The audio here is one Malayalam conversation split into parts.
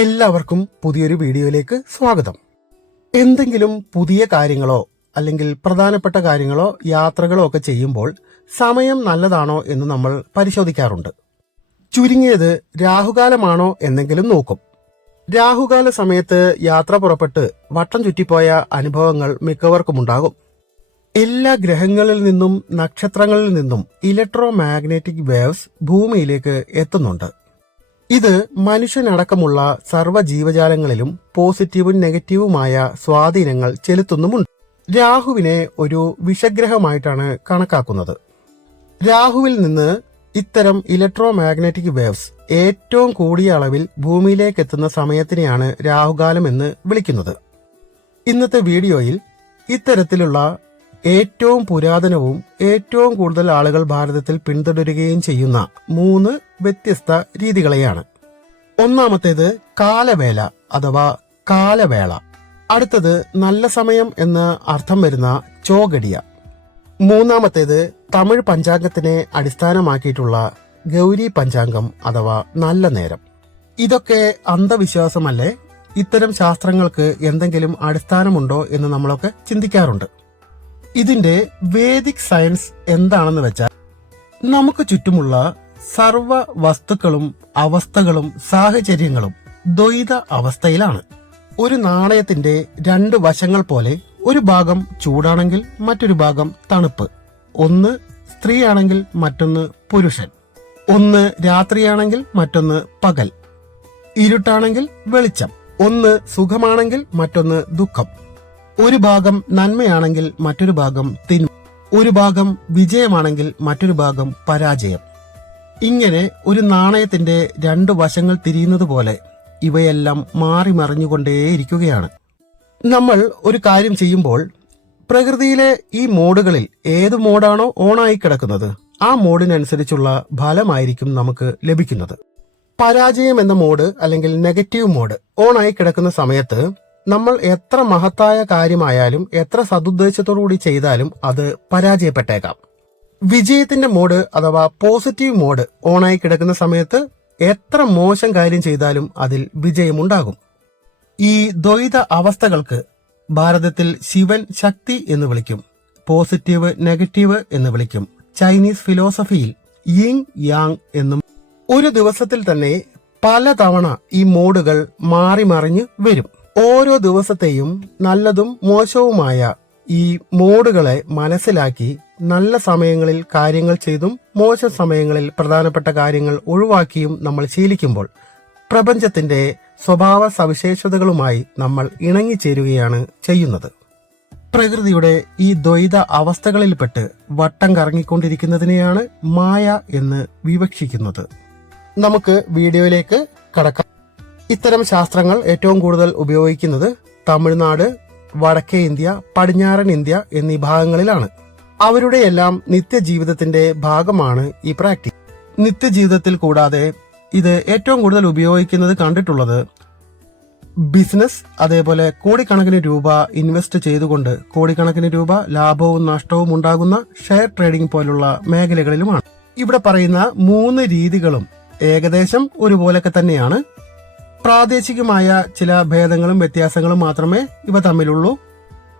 എല്ലാവർക്കും പുതിയൊരു വീഡിയോയിലേക്ക് സ്വാഗതം. എന്തെങ്കിലും പുതിയ കാര്യങ്ങളോ അല്ലെങ്കിൽ പ്രധാനപ്പെട്ട കാര്യങ്ങളോ യാത്രകളോ ഒക്കെ ചെയ്യുമ്പോൾ സമയം നല്ലതാണോ എന്ന് നമ്മൾ പരിശോധിക്കാറുണ്ട്. ചുരുങ്ങിയത് രാഹുകാലമാണോ എന്നെങ്കിലും നോക്കും. രാഹുകാല സമയത്ത് യാത്ര പുറപ്പെട്ട് വട്ടം ചുറ്റിപ്പോയ അനുഭവങ്ങൾ മിക്കവർക്കുമുണ്ടാകും എല്ലാ ഗ്രഹങ്ങളിൽ നിന്നും നക്ഷത്രങ്ങളിൽ നിന്നും ഇലക്ട്രോ മാഗ്നറ്റിക് വേവ്സ് ഭൂമിയിലേക്ക് എത്തുന്നുണ്ട്. ഇത് മനുഷ്യനടക്കമുള്ള സർവ ജീവജാലങ്ങളിലും പോസിറ്റീവും നെഗറ്റീവുമായ സ്വാധീനങ്ങൾ ചെലുത്തുന്നുമുണ്ട്. രാഹുവിനെ ഒരു വിഷഗ്രഹമായിട്ടാണ് കണക്കാക്കുന്നത്. രാഹുവിൽ നിന്ന് ഇത്തരം ഇലക്ട്രോ മാഗ്നറ്റിക് വേവ്സ് ഏറ്റവും കൂടിയ അളവിൽ ഭൂമിയിലേക്ക് എത്തുന്ന സമയത്തിനെയാണ് രാഹുകാലം എന്ന് വിളിക്കുന്നത്. ഇന്നത്തെ വീഡിയോയിൽ ഇത്തരത്തിലുള്ള ഏറ്റവും പുരാതനവും ഏറ്റവും കൂടുതൽ ആളുകൾ ഭാരതത്തിൽ പിന്തുടരുകയും ചെയ്യുന്ന മൂന്ന് വ്യത്യസ്ത രീതികളെയാണ്. ഒന്നാമത്തേത് കാലവേല അഥവാ കാലവേള. അടുത്തത് നല്ല സമയം എന്ന് അർത്ഥം വരുന്ന ചോഗടിയ. മൂന്നാമത്തേത് തമിഴ് പഞ്ചാംഗത്തിനെ അടിസ്ഥാനമാക്കിയിട്ടുള്ള ഗൗരി പഞ്ചാംഗം അഥവാ നല്ല നേരം. ഇതൊക്കെ അന്ധവിശ്വാസമല്ലേ? ഇത്തരം ശാസ്ത്രങ്ങൾക്ക് എന്തെങ്കിലും അടിസ്ഥാനമുണ്ടോ എന്ന് നമ്മളൊക്കെ ചിന്തിക്കാറുണ്ട്. ഇതിന്റെ വേദിക് സയൻസ് എന്താണെന്ന് വെച്ചാൽ നമുക്ക് ചുറ്റുമുള്ള സർവ വസ്തുക്കളും അവസ്ഥകളും സാഹചര്യങ്ങളും ദ്വൈത അവസ്ഥയിലാണ്. ഒരു നാണയത്തിന്റെ രണ്ട് വശങ്ങൾ പോലെ ഒരു ഭാഗം ചൂടാണെങ്കിൽ മറ്റൊരു ഭാഗം തണുപ്പ്. ഒന്ന് സ്ത്രീയാണെങ്കിൽ മറ്റൊന്ന് പുരുഷൻ. ഒന്ന് രാത്രിയാണെങ്കിൽ മറ്റൊന്ന് പകൽ. ഇരുട്ടാണെങ്കിൽ വെളിച്ചം. ഒന്ന് സുഖമാണെങ്കിൽ മറ്റൊന്ന് ദുഃഖം. ഒരു ഭാഗം നന്മയാണെങ്കിൽ മറ്റൊരു ഭാഗം തിന്മ. ഒരു ഭാഗം വിജയമാണെങ്കിൽ മറ്റൊരു ഭാഗം പരാജയം. ഇങ്ങനെ ഒരു നാണയത്തിന്റെ രണ്ട് വശങ്ങൾ തിരിയുന്നത് പോലെ ഇവയെല്ലാം മാറി മറിഞ്ഞുകൊണ്ടേയിരിക്കുകയാണ് നമ്മൾ ഒരു കാര്യം ചെയ്യുമ്പോൾ പ്രകൃതിയിലെ ഈ മോഡുകളിൽ ഏത് മോഡാണോ ഓണായി കിടക്കുന്നത് ആ മോഡിനനുസരിച്ചുള്ള ഫലമായിരിക്കും നമുക്ക് ലഭിക്കുന്നത്. പരാജയം എന്ന മോഡ് അല്ലെങ്കിൽ നെഗറ്റീവ് മോഡ് ഓണായി കിടക്കുന്ന സമയത്ത് നമ്മൾ എത്ര മഹത്തായ കാര്യമായാലും എത്ര സതുദ്ദേശത്തോടുകൂടി ചെയ്താലും അത് പരാജയപ്പെട്ടേക്കാം. വിജയത്തിന്റെ മോഡ് അഥവാ പോസിറ്റീവ് മോഡ് ഓണായി കിടക്കുന്ന സമയത്ത് എത്ര മോശം കാര്യം ചെയ്താലും അതിൽ വിജയമുണ്ടാകും. ഈ ദ്വൈത അവസ്ഥകൾക്ക് ഭാരതത്തിൽ ശിവൻ ശക്തി എന്ന് വിളിക്കും പോസിറ്റീവ് നെഗറ്റീവ് എന്ന് വിളിക്കും ചൈനീസ് ഫിലോസഫിയിൽ യിങ് യാങ് എന്നും. ഒരു ദിവസത്തിൽ തന്നെ പലതവണ ഈ മോഡുകൾ മാറി മറിഞ്ഞ് വരും. ഓരോ ദിവസത്തെയും നല്ലതും മോശവുമായ ഈ മോഡുകളെ മനസ്സിലാക്കി നല്ല സമയങ്ങളിൽ കാര്യങ്ങൾ ചെയ്തും മോശ സമയങ്ങളിൽ പ്രധാനപ്പെട്ട കാര്യങ്ങൾ ഒഴിവാക്കിയും നമ്മൾ ശീലിക്കുമ്പോൾ പ്രപഞ്ചത്തിന്റെ സ്വഭാവ സവിശേഷതകളുമായി നമ്മൾ ഇണങ്ങിച്ചേരുകയാണ് ചെയ്യുന്നത്. പ്രകൃതിയുടെ ഈ ദ്വൈത അവസ്ഥകളിൽപ്പെട്ട് വട്ടം കറങ്ങിക്കൊണ്ടിരിക്കുന്നതിനെയാണ് മായ എന്ന് വിവക്ഷിക്കുന്നത്. നമുക്ക് വീഡിയോയിലേക്ക് കടക്കാം. ഇത്തരം ശാസ്ത്രങ്ങൾ ഏറ്റവും കൂടുതൽ ഉപയോഗിക്കുന്നത് തമിഴ്നാട് വടക്കേ ഇന്ത്യ പടിഞ്ഞാറൻ ഇന്ത്യ എന്നീ ഭാഗങ്ങളിലാണ്. അവരുടെ എല്ലാം നിത്യജീവിതത്തിന്റെ ഭാഗമാണ് ഈ പ്രാക്ടീസ്. നിത്യജീവിതത്തിൽ കൂടാതെ ഇത് ഏറ്റവും കൂടുതൽ ഉപയോഗിക്കുന്നത് കണ്ടിട്ടുള്ളത് ബിസിനസ് അതേപോലെ കോടിക്കണക്കിന് രൂപ ഇൻവെസ്റ്റ് ചെയ്തുകൊണ്ട് കോടിക്കണക്കിന് രൂപ ലാഭവും നഷ്ടവും ഉണ്ടാകുന്ന ഷെയർ ട്രേഡിംഗ് പോലുള്ള മേഖലകളിലുമാണ്. ഇവിടെ പറയുന്ന മൂന്ന് രീതികളും ഏകദേശം ഒരുപോലൊക്കെ തന്നെയാണ്. പ്രാദേശികമായ ചില ഭേദങ്ങളും വ്യത്യാസങ്ങളും മാത്രമേ ഇവ തമ്മിലുള്ളൂ.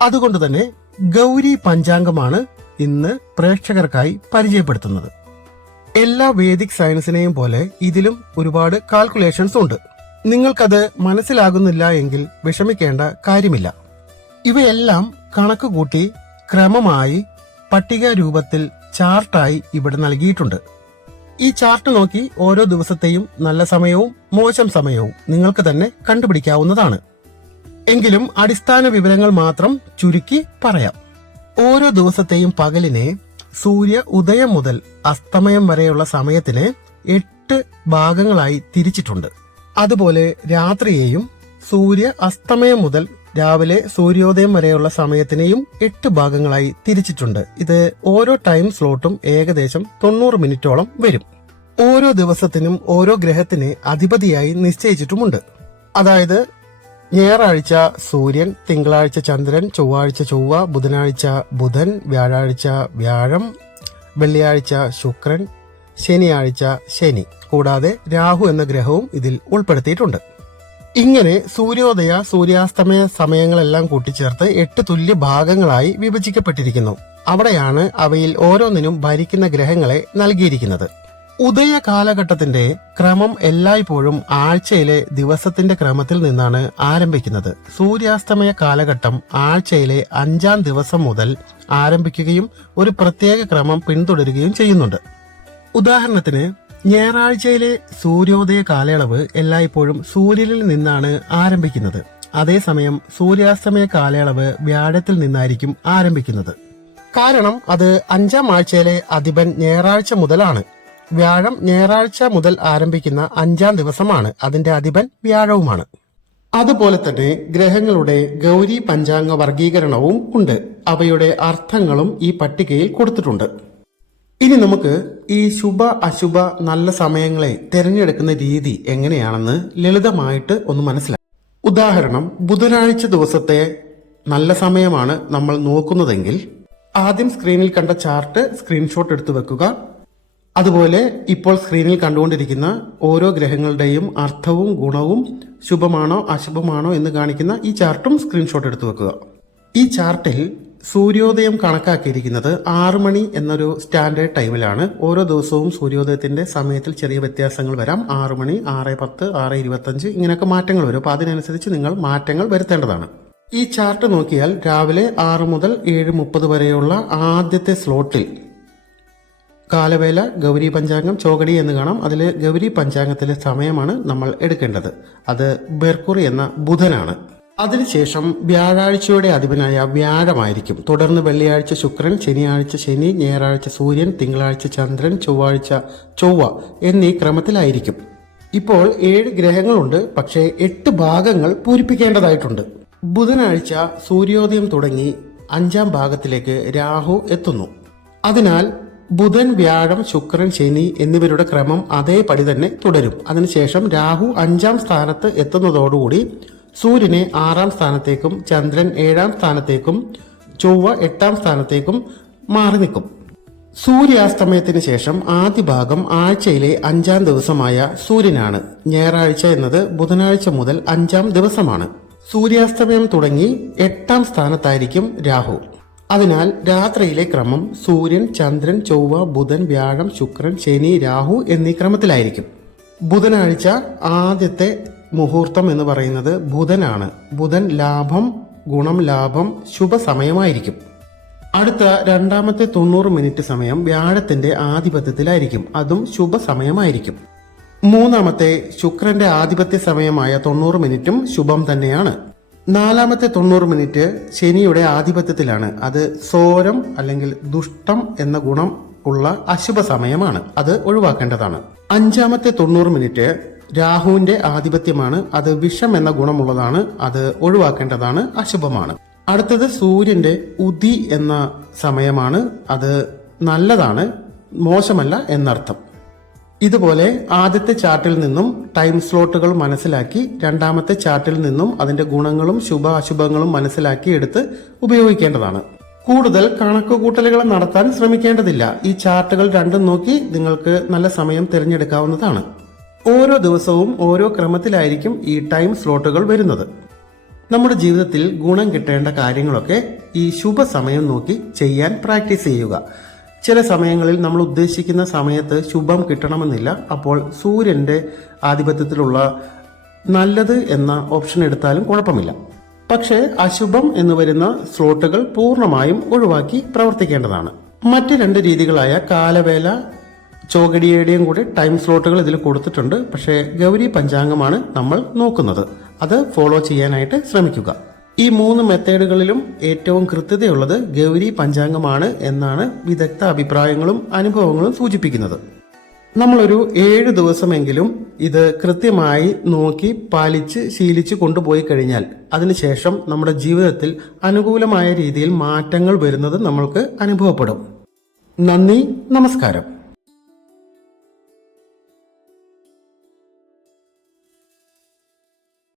അതുകൊണ്ട് തന്നെ ഗൗരി പഞ്ചാംഗമാണ് ഇന്ന് പ്രേക്ഷകർക്കായി പരിചയപ്പെടുത്തുന്നത്. എല്ലാ വേദിക് സയൻസിനെയും പോലെ ഇതിലും ഒരുപാട് കാൽക്കുലേഷൻസ് ഉണ്ട്. നിങ്ങൾക്കത് മനസ്സിലാകുന്നില്ല എങ്കിൽ വിഷമിക്കേണ്ട കാര്യമില്ല. ഇവയെല്ലാം കണക്ക് കൂട്ടി ക്രമമായി പട്ടിക രൂപത്തിൽ ചാർട്ടായി ഇവിടെ നൽകിയിട്ടുണ്ട്. ഈ ചാർട്ട് നോക്കി ഓരോ ദിവസത്തെയും നല്ല സമയവും മോശം സമയവും നിങ്ങൾക്ക് തന്നെ കണ്ടുപിടിക്കാവുന്നതാണ്. എങ്കിലും അടിസ്ഥാന വിവരങ്ങൾ മാത്രം ചുരുക്കി പറയാം. ഓരോ ദിവസത്തെയും പകലിനെ സൂര്യ ഉദയം മുതൽ അസ്തമയം വരെയുള്ള സമയത്തിന് എട്ട് ഭാഗങ്ങളായി തിരിച്ചിട്ടുണ്ട്. അതുപോലെ രാത്രിയെയും സൂര്യ അസ്തമയം മുതൽ രാവിലെ സൂര്യോദയം വരെയുള്ള സമയത്തിനെയും എട്ട് ഭാഗങ്ങളായി തിരിച്ചിട്ടുണ്ട്. ഇത് ഓരോ ടൈം സ്ലോട്ടും ഏകദേശം തൊണ്ണൂറ് മിനിറ്റോളം വരും. ഓരോ ദിവസത്തിനും ഓരോ ഗ്രഹത്തിനെ അധിപതിയായി നിശ്ചയിച്ചിട്ടുമുണ്ട്. അതായത് ഞായറാഴ്ച സൂര്യൻ തിങ്കളാഴ്ച ചന്ദ്രൻ ചൊവ്വാഴ്ച ചൊവ്വ ബുധനാഴ്ച ബുധൻ വ്യാഴാഴ്ച വ്യാഴം വെള്ളിയാഴ്ച ശുക്രൻ ശനിയാഴ്ച ശനി. കൂടാതെ രാഹു എന്ന ഗ്രഹവും ഇതിൽ ഉൾപ്പെടുത്തിയിട്ടുണ്ട്. ഇങ്ങനെ സൂര്യോദയ സൂര്യാസ്തമയ സമയങ്ങളെല്ലാം കൂട്ടിച്ചേർത്ത് എട്ട് തുല്യ ഭാഗങ്ങളായി വിഭജിക്കപ്പെട്ടിരിക്കുന്നു. അവിടെയാണ് അവയിൽ ഓരോന്നിനും ഭരിക്കുന്ന ഗ്രഹങ്ങളെ നൽകിയിരിക്കുന്നത്. ഉദയ കാലഘട്ടത്തിന്റെ ക്രമം എല്ലായ്പ്പോഴും ആഴ്ചയിലെ ദിവസത്തിന്റെ ക്രമത്തിൽ നിന്നാണ് ആരംഭിക്കുന്നത്. സൂര്യാസ്തമയ കാലഘട്ടം ആഴ്ചയിലെ അഞ്ചാം ദിവസം മുതൽ ആരംഭിക്കുകയും ഒരു പ്രത്യേക ക്രമം പിന്തുടരുകയും ചെയ്യുന്നുണ്ട്. ഉദാഹരണത്തിന് ഞായറാഴ്ചയിലെ സൂര്യോദയ കാലയളവ് എല്ലായ്പ്പോഴും സൂര്യനിൽ നിന്നാണ് ആരംഭിക്കുന്നത്. അതേസമയം സൂര്യാസ്തമയ കാലയളവ് വ്യാഴത്തിൽ നിന്നായിരിക്കും ആരംഭിക്കുന്നത്. കാരണം അത് അഞ്ചാം ആഴ്ചയിലെ അധിപൻ ഞായറാഴ്ച മുതലാണ്. വ്യാഴം ഞായറാഴ്ച മുതൽ ആരംഭിക്കുന്ന അഞ്ചാം ദിവസമാണ് അതിന്റെ അധിപൻ വ്യാഴവുമാണ്. അതുപോലെ തന്നെ ഗ്രഹങ്ങളുടെ ഗൗരി പഞ്ചാംഗ വർഗീകരണവും ഉണ്ട്. അവയുടെ അർത്ഥങ്ങളും ഈ പട്ടികയിൽ കൊടുത്തിട്ടുണ്ട്. ഇനി നമുക്ക് ഈ ശുഭ അശുഭ നല്ല സമയങ്ങളെ തിരഞ്ഞെടുക്കുന്ന രീതി എങ്ങനെയാണെന്ന് ലളിതമായിട്ട് ഒന്ന് മനസ്സിലാക്കാം. ഉദാഹരണം ബുധനാഴ്ച ദിവസത്തെ നല്ല സമയമാണ് നമ്മൾ നോക്കുന്നതെങ്കിൽ ആദ്യം സ്ക്രീനിൽ കണ്ട ചാർട്ട് സ്ക്രീൻഷോട്ട് എടുത്തു വെക്കുക. അതുപോലെ ഇപ്പോൾ സ്ക്രീനിൽ കണ്ടുകൊണ്ടിരിക്കുന്ന ഓരോ ഗ്രഹങ്ങളുടെയും അർത്ഥവും ഗുണവും ശുഭമാണോ അശുഭമാണോ എന്ന് കാണിക്കുന്ന ഈ ചാർട്ടും സ്ക്രീൻഷോട്ട് എടുത്തു വെക്കുക. ഈ ചാർട്ടിൽ സൂര്യോദയം കണക്കാക്കിയിരിക്കുന്നത് ആറ് മണി എന്നൊരു സ്റ്റാൻഡേർഡ് ടൈമിലാണ്. ഓരോ ദിവസവും സൂര്യോദയത്തിന്റെ സമയത്തിൽ ചെറിയ വ്യത്യാസങ്ങൾ വരാം. ആറ് മണി ആറ് പത്ത് ആറ് ഇരുപത്തഞ്ച് ഇങ്ങനെയൊക്കെ മാറ്റങ്ങൾ വരും. അപ്പോൾ അതിനനുസരിച്ച് നിങ്ങൾ മാറ്റങ്ങൾ വരുത്തേണ്ടതാണ്. ഈ ചാർട്ട് നോക്കിയാൽ രാവിലെ ആറ് മുതൽ ഏഴ് മുപ്പത് വരെയുള്ള ആദ്യത്തെ സ്ലോട്ടിൽ കാലവേല ഗൗരി പഞ്ചാംഗം ചോകടി എന്ന് കാണാം. അതിൽ ഗൗരി പഞ്ചാംഗത്തിലെ സമയമാണ് നമ്മൾ എടുക്കേണ്ടത്. അത് ബെർക്കുറി എന്ന ബുധനാണ്. അതിനുശേഷം വ്യാഴാഴ്ചയുടെ അധിപനായ വ്യാഴമായിരിക്കും. തുടർന്ന് വെള്ളിയാഴ്ച ശുക്രൻ ശനിയാഴ്ച ശനി ഞായറാഴ്ച സൂര്യൻ തിങ്കളാഴ്ച ചന്ദ്രൻ ചൊവ്വാഴ്ച ചൊവ്വ എന്നീ ക്രമത്തിലായിരിക്കും. ഇപ്പോൾ ഏഴ് ഗ്രഹങ്ങളുണ്ട് പക്ഷേ എട്ട് ഭാഗങ്ങൾ പൂരിപ്പിക്കേണ്ടതായിട്ടുണ്ട്. ബുധനാഴ്ച സൂര്യോദയം തുടങ്ങി അഞ്ചാം ഭാഗത്തിലേക്ക് രാഹു എത്തുന്നു. അതിനാൽ ബുധൻ വ്യാഴം ശുക്രൻ ശനി എന്നിവരുടെ ക്രമം അതേപടി തന്നെ തുടരും. അതിനുശേഷം രാഹു അഞ്ചാം സ്ഥാനത്ത് എത്തുന്നതോടുകൂടി സൂര്യനെ ആറാം സ്ഥാനത്തേക്കും ചന്ദ്രൻ ഏഴാം സ്ഥാനത്തേക്കും ചൊവ്വ എട്ടാം സ്ഥാനത്തേക്കും മാറി നിൽക്കും. സൂര്യാസ്തമയത്തിന് ശേഷം ആദ്യ ഭാഗം ആഴ്ചയിലെ അഞ്ചാം ദിവസമായ സൂര്യനാണ്. ഞായറാഴ്ച എന്നത് ബുധനാഴ്ച മുതൽ അഞ്ചാം ദിവസമാണ്. സൂര്യാസ്തമയം തുടങ്ങി എട്ടാം സ്ഥാനത്തായിരിക്കും രാഹു. അതിനാൽ രാത്രിയിലെ ക്രമം സൂര്യൻ ചന്ദ്രൻ ചൊവ്വ ബുധൻ വ്യാഴം ശുക്രൻ ശനി രാഹു എന്നീ ക്രമത്തിലായിരിക്കും. ബുധനാഴ്ച ആദ്യത്തെ മുഹൂർത്തം എന്ന് പറയുന്നത് ബുധനാണ്. ബുധൻ ലാഭം ഗുണം ലാഭം ശുഭസമയമായിരിക്കും. അടുത്ത രണ്ടാമത്തെ തൊണ്ണൂറ് മിനിറ്റ് സമയം വ്യാഴത്തിന്റെ ആധിപത്യത്തിലായിരിക്കും. അതും ശുഭസമയമായിരിക്കും. മൂന്നാമത്തെ ശുക്രന്റെ ആധിപത്യ സമയമായ തൊണ്ണൂറ് മിനിറ്റും ശുഭം തന്നെയാണ്. നാലാമത്തെ തൊണ്ണൂറ് മിനിറ്റ് ശനിയുടെ ആധിപത്യത്തിലാണ്. അത് സോരം അല്ലെങ്കിൽ ദുഷ്ടം എന്ന ഗുണം ഉള്ള അശുഭ സമയമാണ് അത് ഒഴിവാക്കേണ്ടതാണ്. അഞ്ചാമത്തെ തൊണ്ണൂറ് മിനിറ്റ് രാഹുവിന്റെ ആധിപത്യമാണ്. അത് വിഷം എന്ന ഗുണമുള്ളതാണ്. അത് ഒഴിവാക്കേണ്ടതാണ്. അശുഭമാണ്. അടുത്തത് സൂര്യന്റെ ഉദി എന്ന സമയമാണ്. അത് നല്ലതാണ്. മോശമല്ല എന്നർത്ഥം. ഇതുപോലെ ആദ്യത്തെ ചാർട്ടിൽ നിന്നും ടൈം സ്ലോട്ടുകൾ മനസ്സിലാക്കി രണ്ടാമത്തെ ചാർട്ടിൽ നിന്നും അതിന്റെ ഗുണങ്ങളും ശുഭ അശുഭങ്ങളും മനസ്സിലാക്കി എടുത്ത് ഉപയോഗിക്കേണ്ടതാണ്. കൂടുതൽ കണക്കുകൂട്ടലുകൾ നടത്താൻ ശ്രമിക്കേണ്ടതില്ല. ഈ ചാർട്ടുകൾ രണ്ടും നോക്കി നിങ്ങൾക്ക് നല്ല സമയം തിരഞ്ഞെടുക്കാവുന്നതാണ്. ഓരോ ദിവസവും ഓരോ ക്രമത്തിലായിരിക്കും ഈ ടൈം സ്ലോട്ടുകൾ വരുന്നത്. നമ്മുടെ ജീവിതത്തിൽ ഗുണം കിട്ടേണ്ട കാര്യങ്ങളൊക്കെ ഈ ശുഭസമയം നോക്കി ചെയ്യാൻ പ്രാക്ടീസ് ചെയ്യുക. ചില സമയങ്ങളിൽ നമ്മൾ ഉദ്ദേശിക്കുന്ന സമയത്ത് ശുഭം കിട്ടണമെന്നില്ല. അപ്പോൾ സൂര്യന്റെ ആധിപത്യത്തിലുള്ള നല്ലത് എന്ന ഓപ്ഷൻ എടുത്താലും കുഴപ്പമില്ല. പക്ഷേ അശുഭം എന്ന് വരുന്ന സ്ലോട്ടുകൾ പൂർണമായും ഒഴിവാക്കി പ്രവർത്തിക്കേണ്ടതാണ്. മറ്റ് രണ്ട് രീതികളായ കാലവേല ചോകടിയുടെയും കൂടി ടൈം സ്ലോട്ടുകൾ ഇതിൽ കൊടുത്തിട്ടുണ്ട്. പക്ഷേ ഗൗരി പഞ്ചാംഗമാണ് നമ്മൾ നോക്കുന്നത്. അത് ഫോളോ ചെയ്യാനായിട്ട് ശ്രമിക്കുക. ഈ മൂന്ന് മെത്തേഡുകളിലും ഏറ്റവും കൃത്യതയുള്ളത് ഗൗരി പഞ്ചാംഗമാണ് എന്നാണ് വിദഗ്ധ അഭിപ്രായങ്ങളും അനുഭവങ്ങളും സൂചിപ്പിക്കുന്നത്. നമ്മളൊരു ഏഴ് ദിവസമെങ്കിലും ഇത് കൃത്യമായി നോക്കി പാലിച്ച് ശീലിച്ച് കൊണ്ടുപോയി കഴിഞ്ഞാൽ അതിനുശേഷം നമ്മുടെ ജീവിതത്തിൽ അനുകൂലമായ രീതിയിൽ മാറ്റങ്ങൾ വരുന്നത് നമ്മൾക്ക് അനുഭവപ്പെടും. നന്ദി നമസ്കാരം.